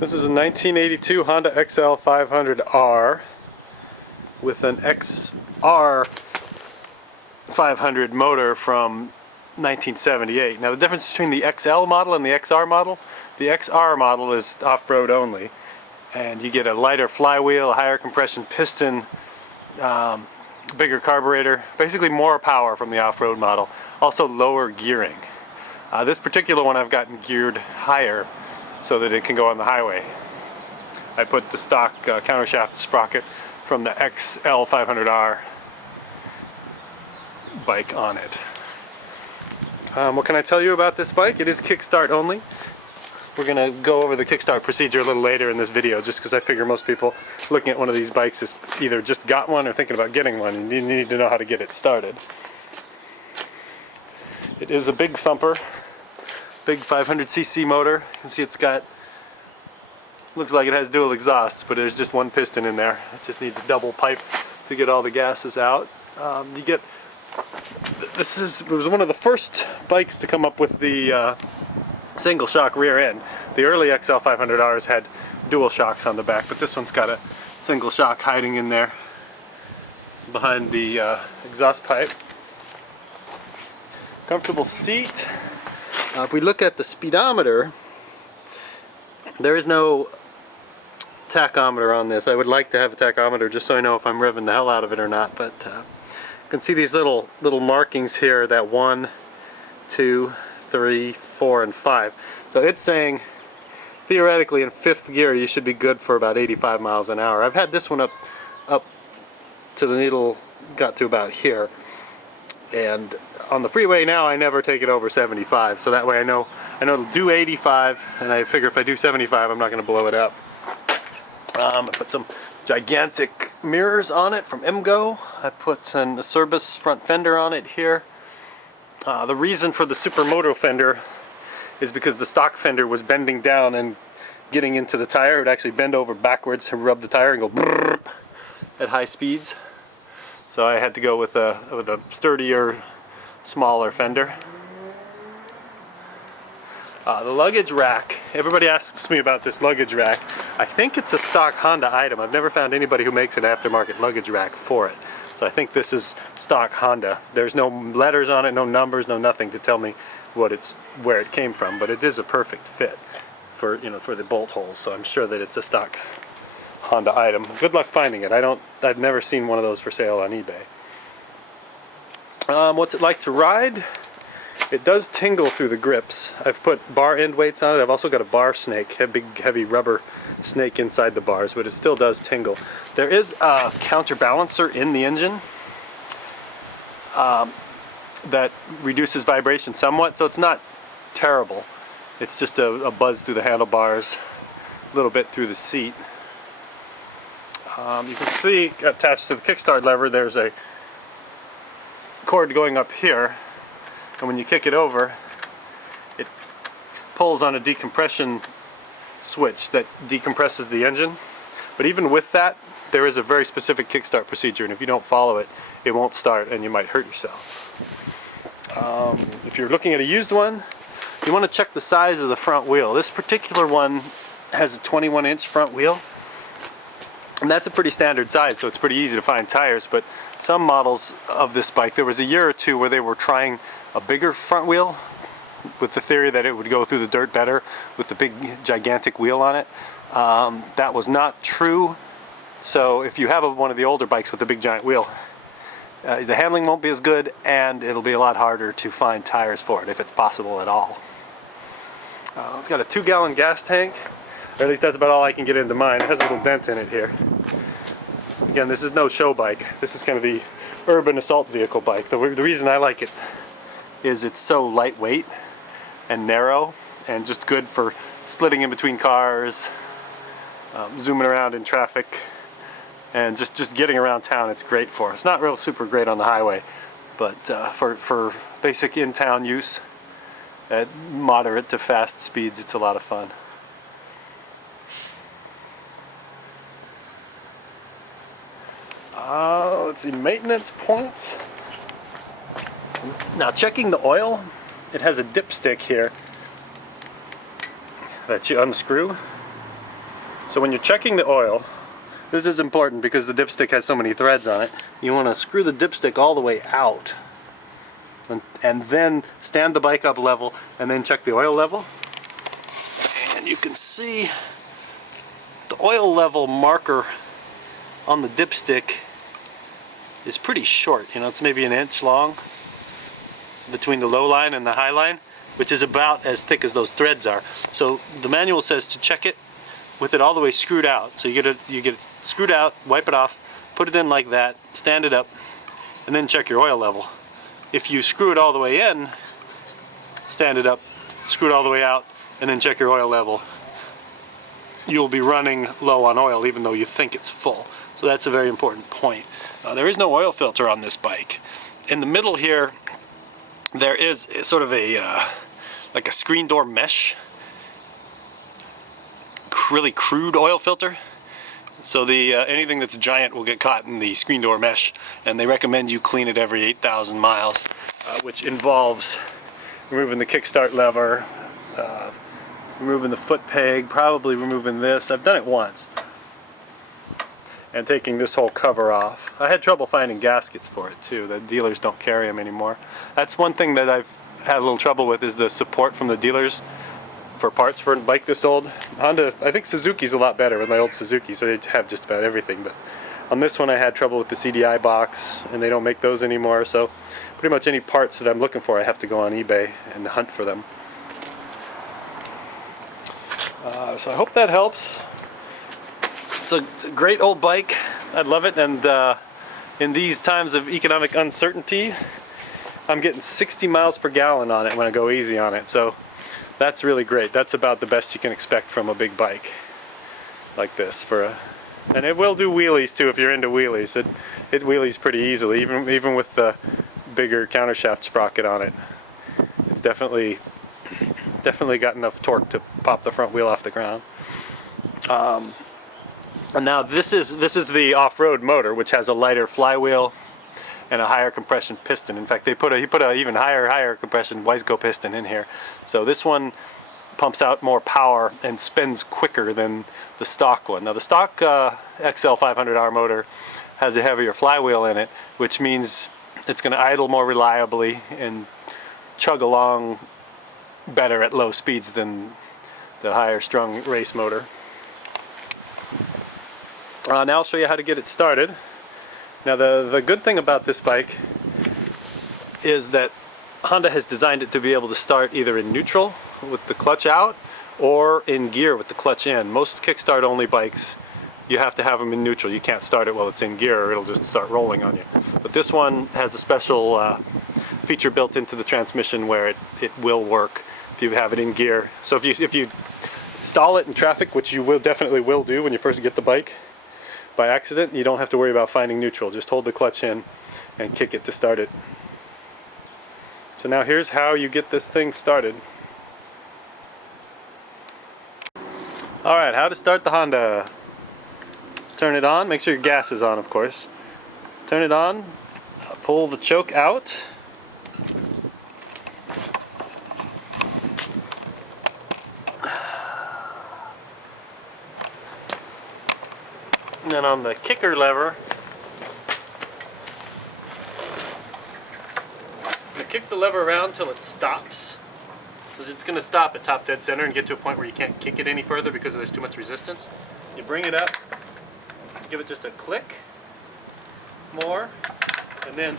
This is a 1982 Honda XL500R with an XR500 motor from 1978. Now the difference between the XL model and the XR model, the XR model is off-road only, and you get a lighter flywheel, a higher compression piston, bigger carburetor, basically more power from the off-road model, also lower gearing. This particular one I've gotten geared higher so that it can go on the highway. I put the stock countershaft sprocket from the XL500R bike on it. What can I tell you about this bike? It is kickstart only. We're going to go over the kickstart procedure a little later in this video, just because I figure most people looking at one of these bikes is either just got one or thinking about getting one, and you need to know how to get it started. It is a big thumper, big 500cc motor. You can see it's got, looks like it has dual exhausts, but there's just one piston in there. It just needs a double pipe to get all the gases out. It was one of the first bikes to come up with the single shock rear end. The early XL500Rs had dual shocks on the back, but this one's got a single shock hiding in there behind the exhaust pipe. Comfortable seat. If we look at the speedometer, there is no tachometer on this. I would like to have a tachometer just so I know if I'm revving the hell out of it or not, but you can see these little markings here, that 1, 2, 3, 4, and 5. So it's saying theoretically in 5th gear you should be good for about 85 miles an hour. I've had this one up to the needle, got to about here, and on the freeway now I never take it over 75, so that way I know it'll do 85, and I figure if I do 75 I'm not going to blow it up. I put some gigantic mirrors on it from MGO. I put a Cerbis front fender on it here. The reason for the supermoto fender is because the stock fender was bending down and getting into the tire. It would actually bend over backwards and rub the tire and go brrrr at high speeds. So I had to go with a sturdier, smaller fender. The luggage rack. Everybody asks me about this luggage rack. I think it's a stock Honda item. I've never found anybody who makes an aftermarket luggage rack for it. So I think this is stock Honda. There's no letters on it, no numbers, no nothing to tell me where it came from, but it is a perfect fit for the bolt holes. So I'm sure that it's a stock Honda item. Good luck finding it. I've never seen one of those for sale on eBay. What's it like to ride? It does tingle through the grips. I've put bar end weights on it. I've also got a bar snake, a big heavy rubber snake inside the bars, but it still does tingle. There is a counterbalancer in the engine that reduces vibration somewhat, so it's not terrible. It's just a buzz through the handlebars, a little bit through the seat. You can see attached to the kickstart lever there's a cord going up here, and when you kick it over it pulls on a decompression switch that decompresses the engine. But even with that, there is a very specific kickstart procedure, and if you don't follow it, it won't start and you might hurt yourself. If you're looking at a used one, you want to check the size of the front wheel. This particular one has a 21-inch front wheel, and that's a pretty standard size, so it's pretty easy to find tires. But some models of this bike, there was a year or two where they were trying a bigger front wheel with the theory that it would go through the dirt better with the big gigantic wheel on it. That was not true. So if you have one of the older bikes with a big giant wheel, the handling won't be as good, and it'll be a lot harder to find tires for it, if it's possible at all. It's got a 2-gallon gas tank, or at least that's about all I can get into mine. It has a little dent in it here. Again, this is no show bike. This is kind of the urban assault vehicle bike. The reason I like it is it's so lightweight and narrow, and just good for splitting in between cars, zooming around in traffic, and just getting around town. It's great for. It's not real super great on the highway, but for basic in-town use at moderate to fast speeds, it's a lot of fun. Let's see, maintenance points. Now, checking the oil, it has a dipstick here that you unscrew, So when you're checking the oil, this is important because the dipstick has so many threads on it. You want to screw the dipstick all the way out and then stand the bike up level and then check the oil level. And you can see the oil level marker on the dipstick is pretty short. You know, it's maybe an inch long between the low line and the high line, which is about as thick as those threads are. So the manual says to check it with it all the way screwed out. So you get it screwed out, wipe it off, put it in like that, stand it up, and then check your oil level. If you screw it all the way in, stand it up, screw it all the way out, and then check your oil level, you'll be running low on oil even though you think it's full. So that's a very important point. There is no oil filter on this bike. In the middle here, there is sort of a like a screen door mesh, really crude oil filter. So the anything that's giant will get caught in the screen door mesh, and they recommend you clean it every 8,000 miles, which involves removing the kickstart lever, removing the foot peg, probably removing this. I've done it once. And taking this whole cover off. I had trouble finding gaskets for it too. The dealers don't carry them anymore. That's one thing that I've had a little trouble with, is the support from the dealers for parts for a bike this old. Honda, I think Suzuki's a lot better with my old Suzuki, so they have just about everything. But on this one I had trouble with the CDI box, and they don't make those anymore. So pretty much any parts that I'm looking for, I have to go on eBay and hunt for them. So I hope that helps. It's a great old bike. I love it, and in these times of economic uncertainty, I'm getting 60 miles per gallon on it when I go easy on it. So that's really great. That's about the best you can expect from a big bike like this. And it will do wheelies too if you're into wheelies. It wheelies pretty easily, even with the bigger countershaft sprocket on it. It's definitely got enough torque to pop the front wheel off the ground. And now this is the off-road motor, which has a lighter flywheel and a higher compression piston. In fact, he put a even higher compression Wiseco piston in here. So this one pumps out more power and spins quicker than the stock one. Now the stock XL500R motor has a heavier flywheel in it, which means it's going to idle more reliably and chug along better at low speeds than the higher strung race motor. Now I'll show you how to get it started. Now the good thing about this bike is that Honda has designed it to be able to start either in neutral with the clutch out or in gear with the clutch in. Most kickstart only bikes, you have to have them in neutral. You can't start it while it's in gear or it'll just start rolling on you. But this one has a special feature built into the transmission where it will work if you have it in gear. So if you stall it in traffic, which you definitely will do when you first get the bike, by accident, you don't have to worry about finding neutral. Just hold the clutch in and kick it to start it. So now here's how you get this thing started. Alright, how to start the Honda. Turn it on, make sure your gas is on, of course. Turn it on, pull the choke out. And then on the kicker lever, kick the lever around till it stops, because it's going to stop at top dead center and get to a point where you can't kick it any further because there's too much resistance. You bring it up, give it just a click more, and then